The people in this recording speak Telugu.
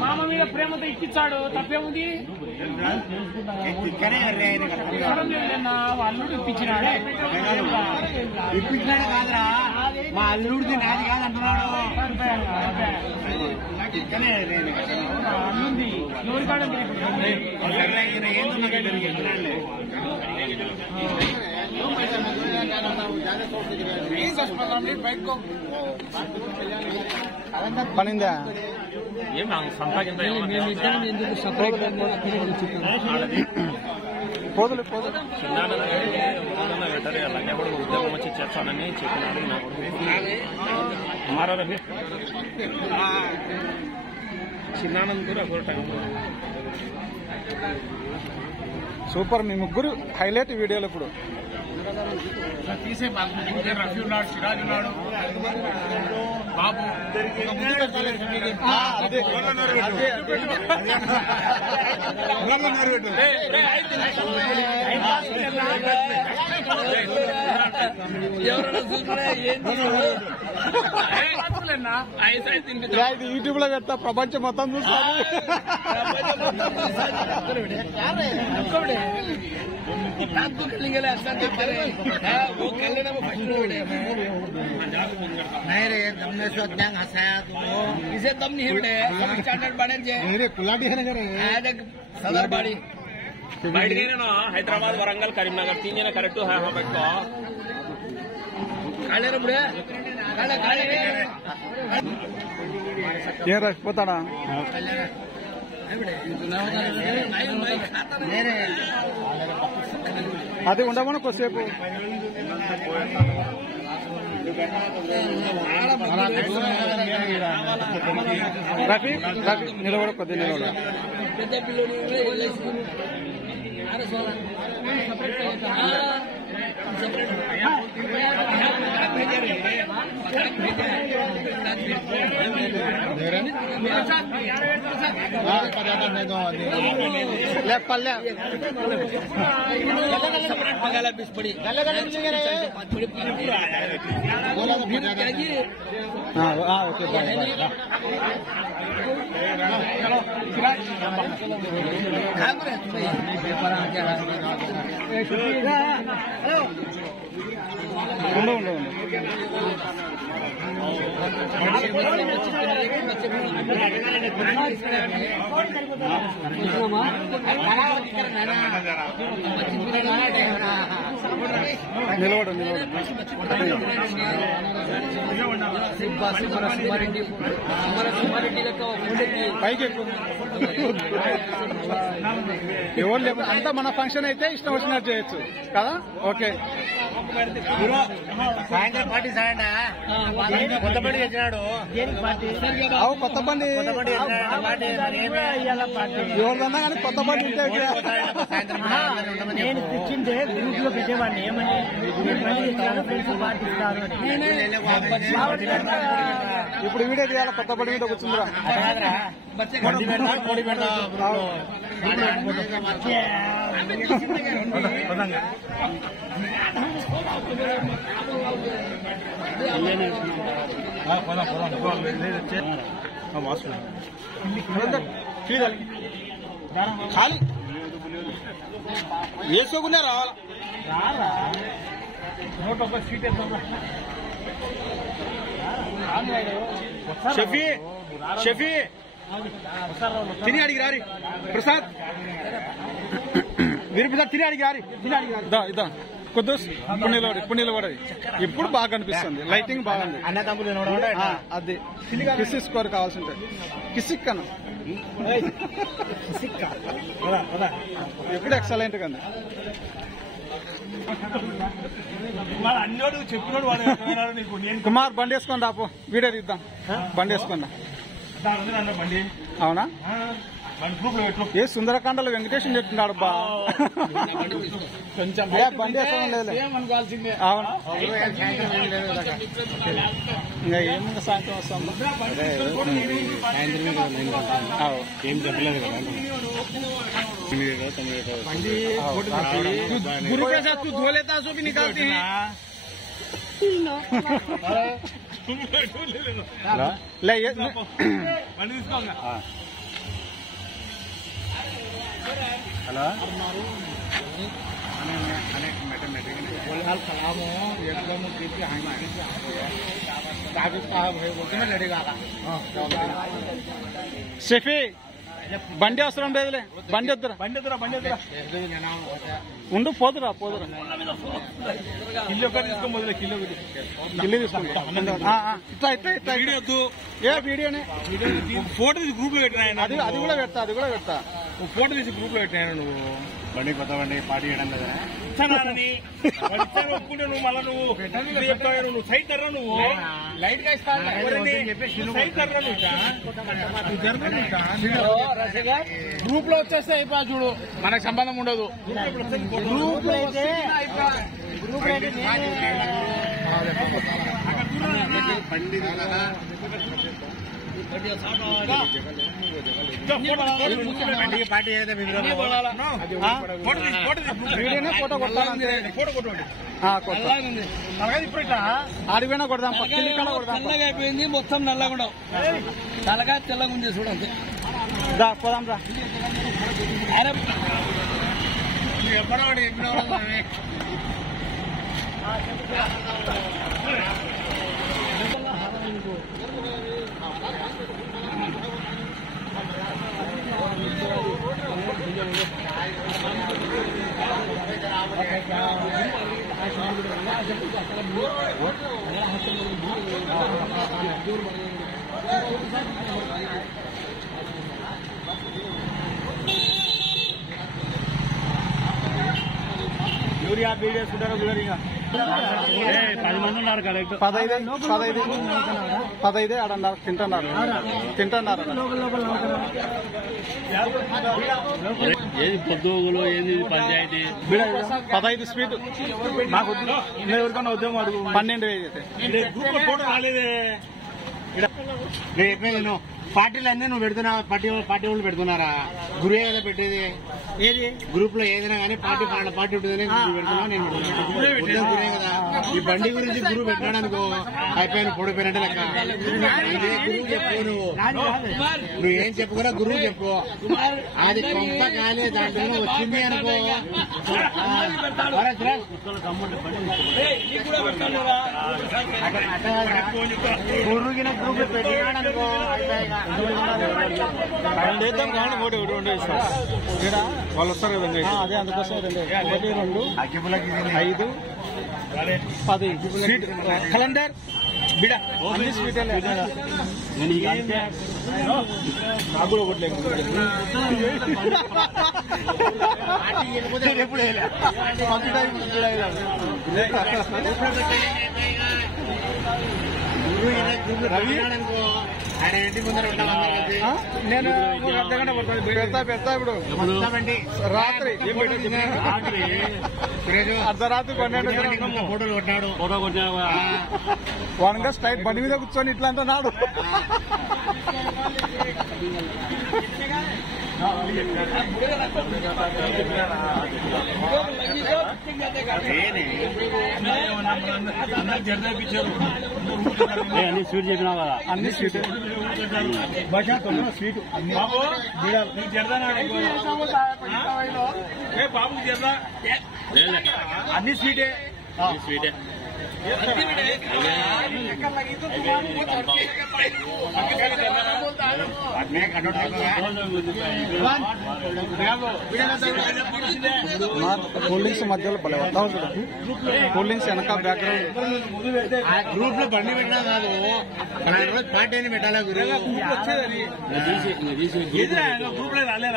మామ మీద ప్రేమతో ఇచ్చాడు, తప్పేముంది? అల్లుడు ఇప్పించినాడే. ఇప్పించినాడే కాదురా, మా అల్లుడిది నాది కాదు అంటున్నాడు. అల్లుంది ఎవరి కాడ పనిందా ఏం సంపాదించ పోదులే పోదులు పెట్టారు అలాగే కూడా ఉద్యోగం వచ్చి చేస్తానని చెప్పినాడు నా కొడుకు చిన్నానంద్ కూడా సూపర్. మీ ముగ్గురు హైలైట్ వీడియోలు ఇప్పుడు తీసే రఫీ ఉన్నాడు, సిరాజ్ ఉన్నాడు, బాబు ఇది యూట్యూబ్ లో పెడతా, ప్రపంచం మొత్తం చూస్తాను. इसे दम नहीं उड़े स्टैंडर्ड बने जे कुलाटी है ना सदर बाड़ी బయటకి హైదరాబాద్ వరంగల్ కరీంనగర్ 3 జన కరెక్ట్ పెట్టుకో ఏం రాసిపోతాడా? అది ఉండమని కొద్దిసేపు రఫీ రఫీ నిలబడ కొద్ది నిలబడ పల్లె ఓకే ఉండవు నిలబడు పైకి ఎక్కువ ఎవరు లేకపోతే అంతా మన ఫంక్షన్ అయితే ఇష్టం వచ్చినట్టు చేయొచ్చు కదా. ఓకే సాయంత్రం పార్టీ కొత్త బండి తెచ్చినాడు. అవు కొత్త బండి ఎవరిదన్నా కానీ కొత్త బండి ఉంటే నేను తెచ్చిందే గ్రూప్ లో పెట్టేవాడిని ఏమని ఇప్పుడు వీడియో తీయాలి. కొత్త బండి మీద కూర్చుందిరా. ఖాళీ వేసుకోకుండా రావాలా? షఫీ తిని అడిగి రారి. ప్రసాద్ వీరప్రసాద్ తిని అడిగి రారి. ఇద్దా కొద్ది ఇప్పుడు నిలబడది. ఇప్పుడు బాగా కనిపిస్తుంది, లైటింగ్ బాగుంది. అన్న తమ్ముడు అది కిసి స్కోర్ కావాల్సి ఉంటుంది. కిసిక్ కన్నా ఎప్పుడు ఎక్సలెంట్ గా కుమార్ బండి వేసుకొని రాపో, వీడియో తీద్దాం. బండి వేసుకుందా? అవునా? ఏ సుందరకాండలో వెంకటేశ్వర చెప్తున్నాడు బా. కొంచెం బండి వేసుకోవాల్సిందే. అవును, ఇంకా ఏముంది సాయంత్రం వస్తాం. ఏం చెప్పలేదు కదా. गुरु के साथ तू धो लेता सो भी निकालती है। లే హలో सलामो एकदम लड़ेगा షఫీ బండి అవసరం లేదులే బండి వద్దురా ఉండు పోదురా కిల్లు తీసుకుంటా ఇట్లా ఏ వీడియోనే ఫోటో తీసి గ్రూప్ లో పెట్టినా అది కూడా పెడతా ఫోటో తీసి గ్రూప్ లో పెట్టినా నువ్వు బండి కొత్త బండి పార్టీ చేయడం కదా ఒప్పుకుంటే నువ్వు మళ్ళా నువ్వు చెప్తావు నువ్వు సైట్ తర్రా నువ్వు లైట్ గా సైట్ తర్రా గ్రూప్ లో వచ్చేస్తే అయిపోయా చూడు మనకు సంబంధం ఉండదు గ్రూప్ లో అయితే పార్టీ వీడియోనే ఫోటో కొడతాను ఆడిపోయినా కొడదాం తెల్లగా అయిపోయింది మొత్తం నల్లగా తలగా తెల్లగా ఉంది చూడండి పోదాం రా యూరియా వీడియోస్ ఉంటారో చూడరిగా 10 మంది ఉన్నారు కరెక్ట్ 15 ఆడన్నారు తింటున్నారు ఏది పొద్దుగులు ఏది పంచాయతీ 15 స్వీట్ నాకు ఎవరికన్నా ఉద్యోగం అడుగు 12,000 గ్రూప్ ఫోటో రాలేదే నేను పార్టీలు అన్నీ నువ్వు పెడుతున్నా పార్టీ వాళ్ళు పెడుతున్నారా గురువే కదా పెట్టేది ఏది గ్రూప్ లో ఏదైనా కానీ పార్టీ ఉంటుందని పెడుతున్నా నేను గురే కదా ఈ బండి గురించి గురువు పెట్టాడు అనుకో అయిపోయాను పొడిపోయినట్టే లెక్క గురువు చెప్పు నువ్వేం చెప్పుకున్నా గురువు చెప్పు అది కొంత కానీ దాంట్లో వచ్చింది అనుకో గురువుకి గ్రూప్ పెట్టినాడు అనుకో వాళ్ళు వస్తారు కదండి అదే అందుకోసం 1 2 5 10 కలెండర్ బిడా అన్ని స్వీట్ నాకు కూడా కొట్టలేదు ఎప్పుడు ఆయన ఇంటి ముందర నేను అర్ధగంట పడుతుంది పెడతా ఇప్పుడు రాత్రి అర్ధరాత్రి 12 ఫోటోలు కొట్టాడు వన్గా స్ట్రైట్ బండి మీద కూర్చొని ఇట్లా అంటున్నాడు అన్ని స్వీట్ చెప్పినా కదా అన్ని స్వీట్ స్వీట్ బాబు జర్దా అన్ని స్వీటే స్వీటే కూల్ డ్రింక్స్ మధ్యలో భలే వస్తావు చూడ కూల్ డ్రింక్స్ వెనక బ్యాక్గ్రౌండ్ గ్రూప్ లో బండి పెట్టినా కాదు పార్టీ అని పెట్టాలా గురు గ్రూప్ లో రాలే